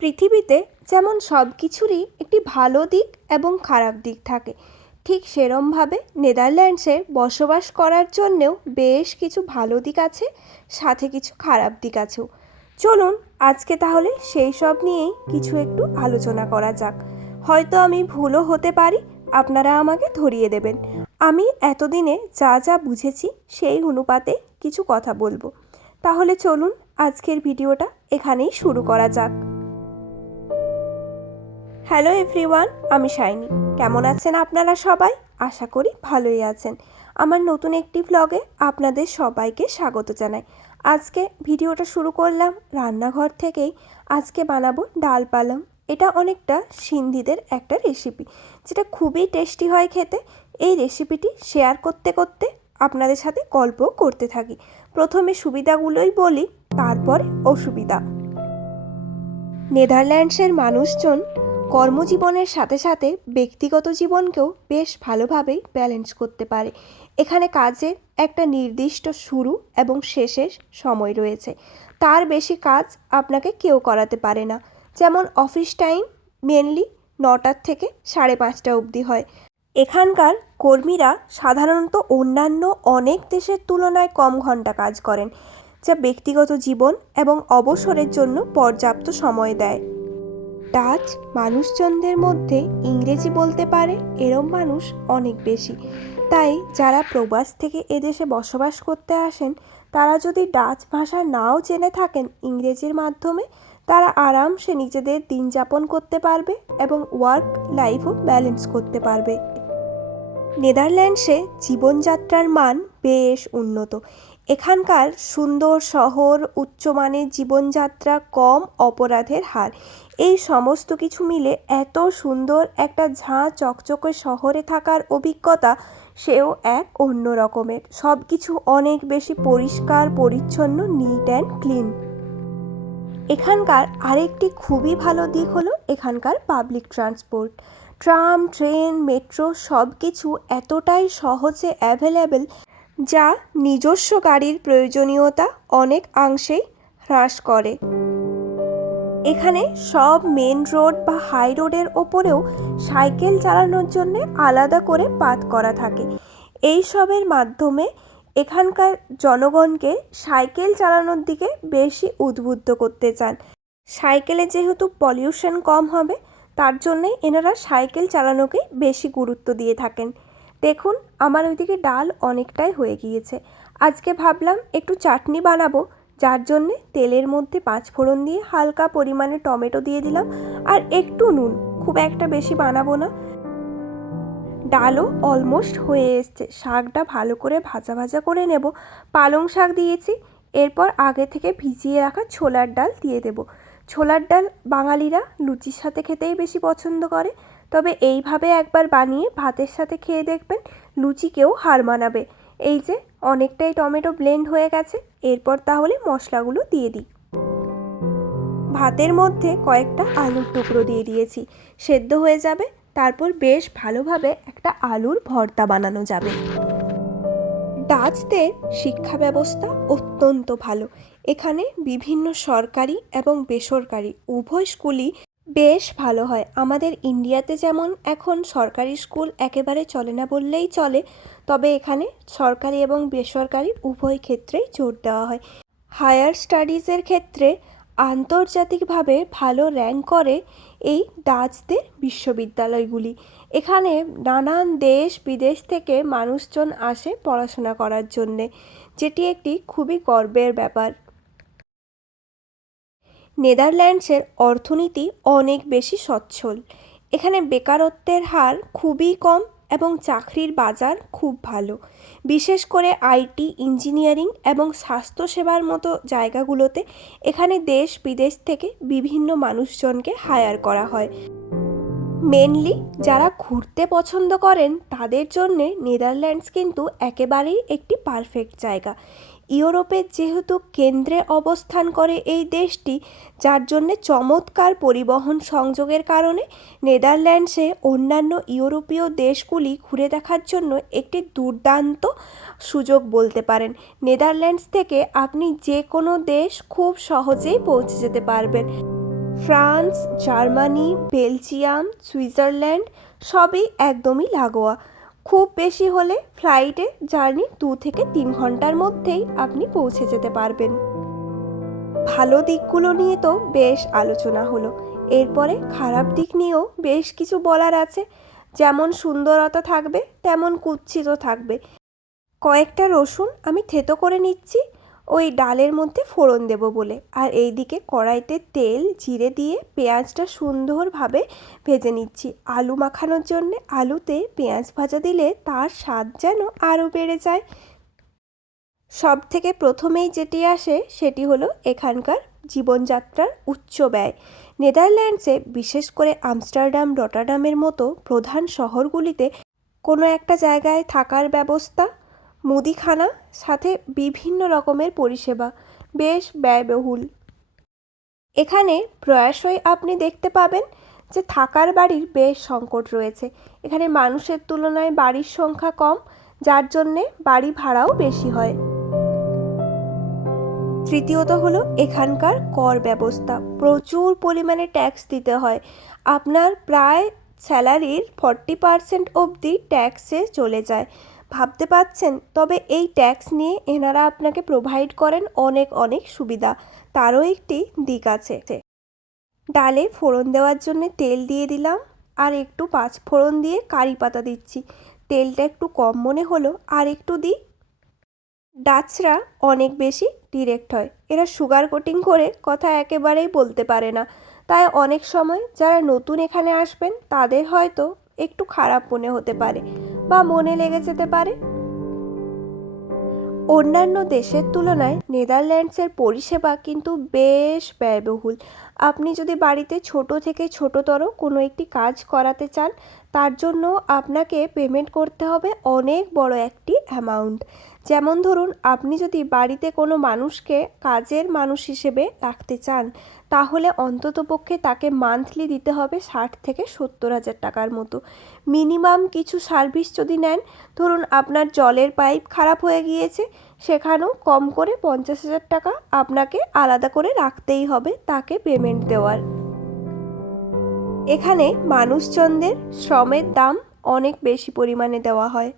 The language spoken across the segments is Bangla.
পৃথিবীতে যেমন সব কিছুরই একটি ভালো দিক এবং খারাপ দিক থাকে, ঠিক সেরমভাবে নেদারল্যান্ডসে বসবাস করার জন্যেও বেশ কিছু ভালো দিক আছে, সাথে কিছু খারাপ দিক আছেও। চলুন আজকে তাহলে সেই সব নিয়েই কিছু একটু আলোচনা করা যাক। হয়তো আমি ভুলও হতে পারি, আপনারা আমাকে ধরিয়ে দেবেন। আমি এতদিনে যা যা বুঝেছি সেই অনুপাতে কিছু কথা বলব। তাহলে চলুন আজকের ভিডিওটা এখানেই শুরু করা যাক। হ্যালো এভরিওয়ান, আমি শাইনি। কেমন আছেন আপনারা সবাই? আশা করি ভালোই আছেন। আমার নতুন একটি ভ্লগে আপনাদের সবাইকে স্বাগত জানাই। আজকে ভিডিওটা শুরু করলাম রান্নাঘর থেকেই। আজকে বানাবো ডাল পালং। এটা অনেকটা সিন্ধিদের একটা রেসিপি যেটা খুবই টেস্টি হয় খেতে। এই রেসিপিটি শেয়ার করতে করতে আপনাদের সাথে গল্প করতে থাকি। প্রথমে সুবিধাগুলোই বলি, তারপরে অসুবিধা। নেদারল্যান্ডসের মানুষজন কর্মজীবনের সাথে সাথে ব্যক্তিগত জীবনকেও বেশ ভালোভাবেই ব্যালেন্স করতে পারে। এখানে কাজের একটা নির্দিষ্ট শুরু এবং শেষের সময় রয়েছে। তার বেশি কাজ আপনাকে কেউ করাতে পারে না। যেমন অফিস টাইম মেনলি নটার থেকে সাড়ে পাঁচটা অবধি হয়। এখানকার কর্মীরা সাধারণত অন্যান্য অনেক দেশের তুলনায় কম ঘণ্টা কাজ করেন, যা ব্যক্তিগত জীবন এবং অবসরের জন্য পর্যাপ্ত সময় দেয়। ডাচ মানুষজনদের মধ্যে ইংরেজি বলতে পারে এরম মানুষ অনেক বেশি। তাই যারা প্রবাস থেকে এদেশে বসবাস করতে আসেন, তারা যদি ডাচ ভাষা নাও জেনে থাকেন ইংরেজির মাধ্যমে, তারা আরামসে নিজেদের দিন যাপন করতে পারবে এবং ওয়ার্ক লাইফও ব্যালেন্স করতে পারবে। নেদারল্যান্ডসে জীবনযাত্রার মান বেশ উন্নত। এখানকার সুন্দর শহর উচ্চমানের জীবনযাত্রা, কম অপরাধের হার। এই সমস্ত কিছু মিলে এত সুন্দর একটা ঝাঁ চকচকে শহরে থাকার অভিজ্ঞতা, সেও এক অন্য রকমের। সব কিছু অনেক বেশি পরিষ্কার, পরিচ্ছন্ন নিট অ্যান্ড ক্লিন এখানকার আরেকটি খুবই ভালো দিক হলো এখানকার public transport tram, train metro সব কিছু এতটাই সহজে অ্যাভেলেবেল যা নিজস্ব গাড়ির প্রয়োজনীয়তা অনেক অংশেই হ্রাস করে। এখানে সব মেন রোড বা হাই রোডের ওপরেও সাইকেল চালানোর জন্য আলাদা করে পাত করা থাকে। এই সবের মাধ্যমে এখানকার জনগণকে সাইকেল চালানোর দিকে বেশি উদ্বুদ্ধ করতে চান। সাইকেলে যেহেতু পলিউশন কম হবে, তার জন্যে এনারা সাইকেল চালানোকেই বেশি গুরুত্ব দিয়ে থাকেন। দেখুন, আমার ওইদিকে ডাল অনেকটাই হয়ে গিয়েছে। আজকে ভাবলাম একটু চাটনি বানাবো যার জন্যে তেলের মধ্যে পাঁচ ফোড়ন দিয়ে হালকা পরিমাণে টমেটো দিয়ে দিলাম আর একটু নুন, খুব একটা বেশি বানাবো না। ডালও অলমোস্ট হয়ে এসছে। শাকটা ভালো করে ভাজা ভাজা করে নেব। পালং শাক দিয়েছি। এরপর আগে থেকে ভিজিয়ে রাখা ছোলার ডাল দিয়ে দেব। ছোলার ডাল বাঙালিরা লুচির সাথে খেতেই বেশি পছন্দ করে। তবে এইভাবে একবার বানিয়ে ভাতের সাথে খেয়ে দেখবেন লুচিকেও হার মানাবে। এই যে অনেকটাই টমেটো ব্লেন্ড হয়ে গেছে, এরপর তাহলে মশলাগুলো দিয়ে দিই। ভাতের মধ্যে কয়েকটা আলুর টুকরো দিয়ে দিয়েছি, সেদ্ধ হয়ে যাবে, তারপর বেশ ভালোভাবে একটা আলুর ভর্তা বানানো যাবে। ডাচদের শিক্ষা ব্যবস্থা অত্যন্ত ভালো। এখানে বিভিন্ন সরকারি এবং বেসরকারি, উভয় স্কুলই বেশ ভালো হয়। আমাদের ইন্ডিয়াতে যেমন এখন সরকারি স্কুল একেবারে চলে না বললেই চলে, তবে এখানে সরকারি এবং বেসরকারি উভয় ক্ষেত্রেই জোর দেওয়া হয়। হায়ার স্টাডিজের ক্ষেত্রে আন্তর্জাতিকভাবে ভালো র্যাঙ্ক করে এই ডাচদের বিশ্ববিদ্যালয়গুলি। এখানে নানান দেশ বিদেশ থেকে মানুষজন আসে পড়াশোনা করার জন্যে, যেটি একটি খুবই গর্বের ব্যাপার। নেদারল্যান্ডসের অর্থনীতি অনেক বেশি সচ্ছল। এখানে বেকারত্বের হার খুবই কম এবং চাকরির বাজার খুব ভালো। বিশেষ করে আইটি, ইঞ্জিনিয়ারিং এবং স্বাস্থ্যসেবার মতো জায়গাগুলোতে এখানে দেশ বিদেশ থেকে বিভিন্ন মানুষজনকে হায়ার করা হয়। মেনলি যারা ঘুরতে পছন্দ করেন তাদের জন্যে নেদারল্যান্ডস কিন্তু একেবারেই একটি পারফেক্ট জায়গা। ইউরোপের যেহেতু কেন্দ্রে অবস্থান করে এই দেশটি, যার জন্যে চমৎকার পরিবহন সংযোগের কারণে নেদারল্যান্ডসে অন্যান্য ইউরোপীয় দেশগুলি ঘুরে দেখার জন্য একটি দুর্দান্ত সুযোগ বলতে পারেন। নেদারল্যান্ডস থেকে আপনি যে কোনো দেশ খুব সহজেই পৌঁছে যেতে পারবেন। ফ্রান্স, জার্মানি, বেলজিয়াম, সুইজারল্যান্ড সবই একদমই লাগোয়া। খুব বেশি হলে ফ্লাইটে জার্নি দু থেকে তিন ঘণ্টার মধ্যেই আপনি পৌঁছে যেতে পারবেন। ভালো দিকগুলো নিয়ে তো বেশ আলোচনা হলো। এরপরে খারাপ দিক নিয়েও বেশ কিছু বলার আছে। যেমন সুন্দরতা থাকবে, তেমন কুচ্ছিত থাকবে। কয়েকটা রসুন আমি থেতো করে নিচ্ছি। ওই ডালের মধ্যে ফোড়ন দেব বলে। আর এইদিকে কড়াইতে তেল, জিরে দিয়ে পেঁয়াজটা সুন্দরভাবে ভেজে নিচ্ছি। আলু মাখানোর জন্য আলুতে পেঁয়াজ ভাজা দিলে তার স্বাদ যেন আরও বেড়ে যায়। সব থেকে প্রথমেই যেটি আসে সেটি হলো এখানকার জীবনযাত্রার উচ্চ ব্যয়। নেদারল্যান্ডসে বিশেষ করে আমস্টারডাম, রটারডামের মতো প্রধান শহরগুলিতে কোনো একটা জায়গায় থাকার ব্যবস্থা মুদিখানা, সাথে বিভিন্ন রকমের পরিষেবা। বেশ ব্যয়বহুল। এখানে প্রায়শই আপনি দেখতে পাবেন যে থাকার বাড়ির বেশ সংকট রয়েছে। এখানে মানুষের তুলনায় বাড়ির সংখ্যা কম, যার জন্যে বাড়ি ভাড়াও বেশি হয়। তৃতীয়ত হলো এখানকার কর ব্যবস্থা। প্রচুর পরিমাণে ট্যাক্স দিতে হয়। আপনার প্রায় স্যালারির ফর্টি পারসেন্ট অবধি ট্যাক্সে চলে যায়। ভাবতে পাচ্ছেন তবে এই ট্যাক্স নিয়ে এনারা আপনাকে প্রোভাইড করেন অনেক অনেক সুবিধা। তারও একটি দিক আছে। ডালে ফোড়ন দেওয়ার জন্য তেল দিয়ে দিলাম আর একটু পাঁচ ফোড়ন দিয়ে কারি পাতা দিচ্ছি। তেলটা একটু কম মনে হলো, আর একটু দিই। ডাচরা অনেক বেশি ডিরেক্ট হয়। এরা সুগার কোটিং করে কথা একেবারেই বলতে পারে না। তাই অনেক সময় যারা নতুন এখানে আসবেন, তাদের হয়তো একটু খারাপ মনে হতে পারে। বা মনে লেগে যেতে পারে? অন্যান্য দেশের তুলনায় নেদারল্যান্ডসের পরিষেবা কিন্তু বেশ ব্যয়বহুল। আপনি যদি বাড়িতে ছোট থেকে ছোটতর কোনো একটি কাজ করাতে চান, তার জন্য আপনাকে পেমেন্ট করতে হবে অনেক বড় একটি অ্যামাউন্ট যেমন ধরুন, আপনি যদি বাড়িতে কোনো মানুষকে কাজের মানুষ হিসেবে রাখতে চান, তাহলে অন্ততপক্ষে তাকে মান্থলি দিতে হবে ষাট থেকে সত্তর হাজার টাকার মতো। মিনিমাম কিছু সার্ভিস যদি নেন, ধরুন আপনার জলের পাইপ খারাপ হয়ে গিয়েছে সেখানেও কম করে পঞ্চাশ হাজার টাকা আপনাকে আলাদা করে রাখতেই হবে তাকে পেমেন্ট দেওয়ার। এখানে মানুষজনদের শ্রমের দাম অনেক বেশি পরিমাণে দেওয়া হয়।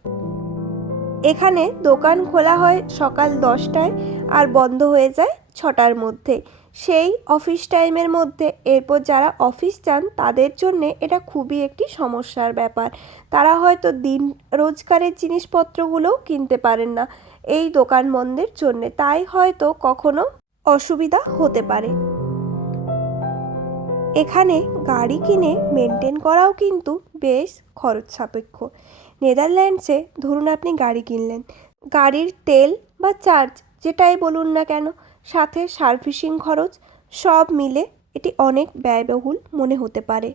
এখানে দোকান খোলা হয় সকাল দশটায় আর বন্ধ হয়ে যায় ছটার মধ্যে। সেই অফিস টাইমের মধ্যে এরপর যারা অফিস যান তাদের জন্যে এটা খুবই একটি সমস্যার ব্যাপার। তারা হয়তো দিন রোজগারের জিনিসপত্রগুলোও কিনতে পারেন না। এই দোকান বন্ধের জন্যে, তাই হয়তো কখনো অসুবিধা হতে পারে। এখানে গাড়ি কিনে মেনটেন করাও কিন্তু বেশ খরচ সাপেক্ষ নেদারল্যান্ডসে ধরুন আপনি গাড়ি কিনলেন, গাড়ির তেল বা চার্জ যেটাই বলুন না কেন, সাথে সার্ভিসিং খরচ, সব মিলে এটি অনেক ব্যয়বহুল মনে হতে পারে।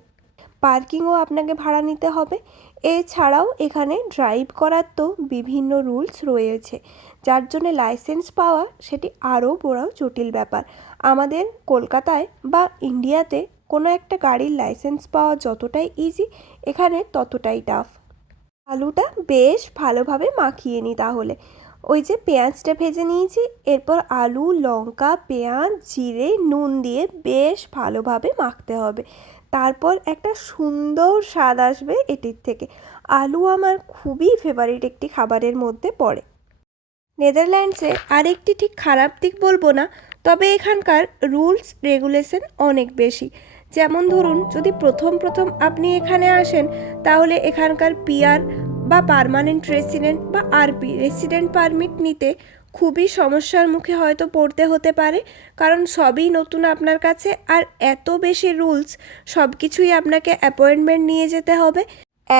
পার্কিংও আপনাকে ভাড়া নিতে হবে এছাড়াও এখানে ড্রাইভ করার তো বিভিন্ন রুলস রয়েছে, যার জন্য লাইসেন্স পাওয়া সেটি আরও বড় জটিল ব্যাপার। আমাদের কলকাতায় বা ইন্ডিয়াতে কোনো একটা গাড়ির লাইসেন্স পাওয়া যতটাই ইজি এখানে ততটাই টাফ আলুটা বেশ ভালোভাবে মাখিয়ে নিই তাহলে। ওই যে পেঁয়াজটা ভেজে নিয়েছি, এরপর আলু, লঙ্কা, পেঁয়াজ, জিরে, নুন দিয়ে বেশ ভালোভাবে মাখতে হবে। তারপর একটা সুন্দর স্বাদ আসবে এটির থেকে। আলু আমার খুবই ফেভারিট একটি খাবারের মধ্যে পড়ে। নেদারল্যান্ডসে আরেকটি ঠিক খারাপ দিক বলব না, তবে এখানকার রুলস, রেগুলেশন অনেক বেশি। যেমন ধরুন, যদি প্রথম প্রথম আপনি এখানে আসেন, তাহলে এখানকার পিআর বা পারমানেন্ট রেসিডেন্ট বা আরপি রেসিডেন্ট পারমিট নিতে খুবই সমস্যার মুখে হয়তো পড়তে হতে পারে, কারণ সবই নতুন আপনার কাছে আর এত বেশি রুলস সব কিছুই আপনাকে অ্যাপয়েন্টমেন্ট নিয়ে যেতে হবে।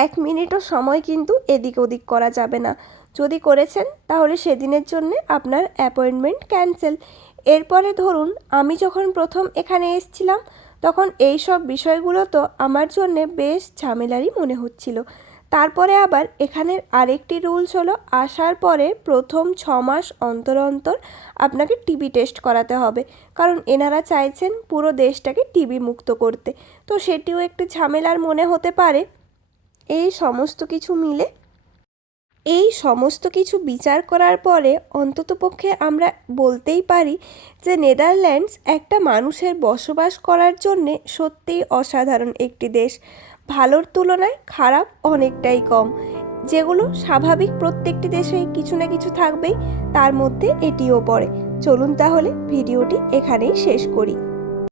এক মিনিটও সময় কিন্তু এদিক ওদিক করা যাবে না। যদি করেছেন, তাহলে সেদিনের জন্য আপনার অ্যাপয়েন্টমেন্ট ক্যান্সেল। এরপরে ধরুন, আমি যখন প্রথম এখানে এসছিলাম, তখন এই সব বিষয়গুলো তো আমার জন্যে বেশ ঝামেলারই মনে হচ্ছিল। তারপরে আবার এখানের আরেকটি রুলস হলো, আসার পরে প্রথম ছ মাস অন্তর অন্তর আপনাকে টিবি টেস্ট করাতে হবে। কারণ এনারা চাইছেন পুরো দেশটাকে টিবি মুক্ত করতে। তো সেটিও একটু ঝামেলার মনে হতে পারে। এই সমস্ত কিছু মিলে, এই সমস্ত কিছু বিচার করার পরে অন্ততপক্ষে আমরা বলতেই পারি যে নেদারল্যান্ডস একটা মানুষের বসবাস করার জন্যে সত্যিই অসাধারণ একটি দেশ। ভালোর তুলনায় খারাপ অনেকটাই কম। যেগুলো স্বাভাবিক প্রত্যেকটি দেশে কিছু না কিছু থাকবেই, তার মধ্যে এটিও পড়ে। চলুন তাহলে ভিডিওটি এখানেই শেষ করি।